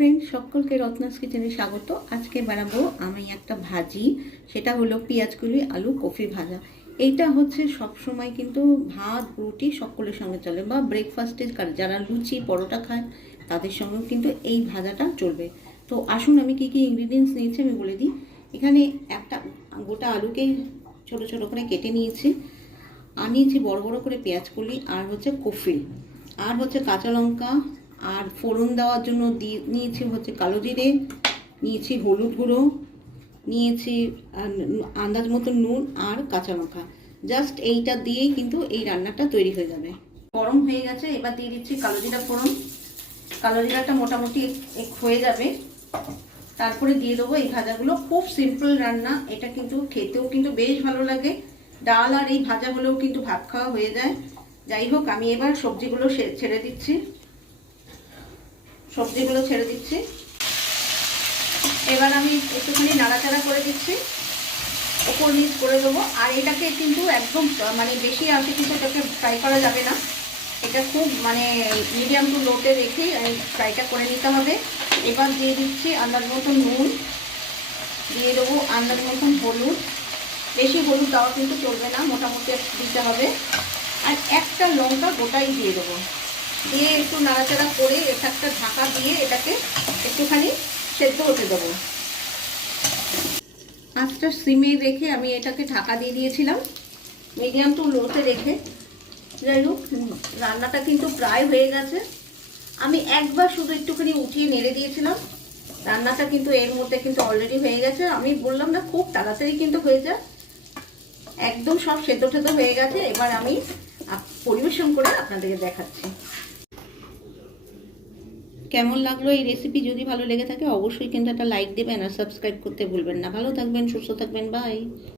Friend সকলকে রত্নাস কিচেনে স্বাগত। আজকে বানাবো আমি একটা ভাজি, সেটা হলো পেঁয়াজ কলি আলু কফি ভাজা। এইটা হচ্ছে সব সময় কিন্তু ভাত, রুটি সকলের সঙ্গে চলে বা ব্রেকফাস্টে যারা লুচি, পরোটা খায়, তাদের সঙ্গেও কিন্তু এই ভাজাটা চলবে। তো আসুন আমি কি কি ইনগ্রিডিয়েন্টস নিয়েছি আমি বলে দিই। এখানে একটা, গোটা আলুকে ছোট ছোট করে কেটে নিয়েছি। আর নিয়েছি বড় বড় করে পেঁয়াজ কলি আর হচ্ছে কফি। আর হচ্ছে কাঁচা লঙ্কা আর ফোড়ন দেওয়ার জন্য দিয়ে নিয়েছি হচ্ছে কালো জিরে, নিয়েছি হলুদ গুঁড়ো, নিয়েছি আন্দাজ মতো নুন আর কাঁচা লঙ্কা। জাস্ট এইটা দিয়েই কিন্তু এই রান্নাটা তৈরি হয়ে যাবে। গরম হয়ে গেছে, এবার দিয়ে দিচ্ছি কালো জিরা ফোড়ন। কালো জিরাটা মোটামুটি হয়ে যাবে। তারপরে দিয়ে দেবো এই ভাজাগুলো। খুব সিম্পল রান্না, এটা কিন্তু খেতেও কিন্তু বেশ ভালো লাগে। ডাল আর এই ভাজাগুলোও কিন্তু ভাত খাওয়া হয়ে যায়। যাই হোক, আমি এবার সবজিগুলো ছেড়ে দিচ্ছি। সবজিগুলো ছেড়ে দিচ্ছি। এবার আমি একটুখানি নাড়াচাড়া করে দিচ্ছি। ওপর নিচ করে দেবো। আর এটাকে কিন্তু একদম মানে বেশি আসে কিন্তু এটাকে ফ্রাই করা যাবে না। এটা খুব মানে মিডিয়াম টু লোতে রেখে ফ্রাইটা করে নিতে হবে। এবার দিয়ে দিচ্ছি আন্দাজ মতন নুন। দিয়ে দেবো আন্দাজ মতন হলুদ। বেশি হলুদ দেওয়া কিন্তু চলবে না, মোটামুটি দিতে হবে। আর একটা লঙ্কা গোটাই দিয়ে দেবো। দিয়ে একটু নাড়াচাড়া করে এটা একটা ঢাকা দিয়ে এটাকে একটুখানি সেদ্ধ হতে দেবো। আঁচটা সিমে রেখে আমি এটাকে ঢাকা দিয়ে দিয়েছিলাম। মিডিয়াম টু লোতে রেখে। যাই হোক, রান্নাটা কিন্তু প্রায় হয়ে গেছে। আমি একবার শুধু একটুখানি উঠিয়ে নেড়ে দিয়েছিলাম। রান্নাটা কিন্তু এর মধ্যে কিন্তু অলরেডি হয়ে গেছে। আমি বললাম, না, খুব তাড়াতাড়ি কিন্তু হয়ে যায়। একদম সব সেদ্ধ টেদ্ধ হয়ে গেছে। এবার আমি পরিবেশন করে আপনাদেরকে দেখাচ্ছি। কেমন লাগল এই রেসিপি যদি ভালো লেগে থাকে, অবশ্যই কিন্তু একটা লাইক দেবেন আর সাবস্ক্রাইব করতে ভুলবেন না। ভালো থাকবেন, সুস্থ থাকবেন বাই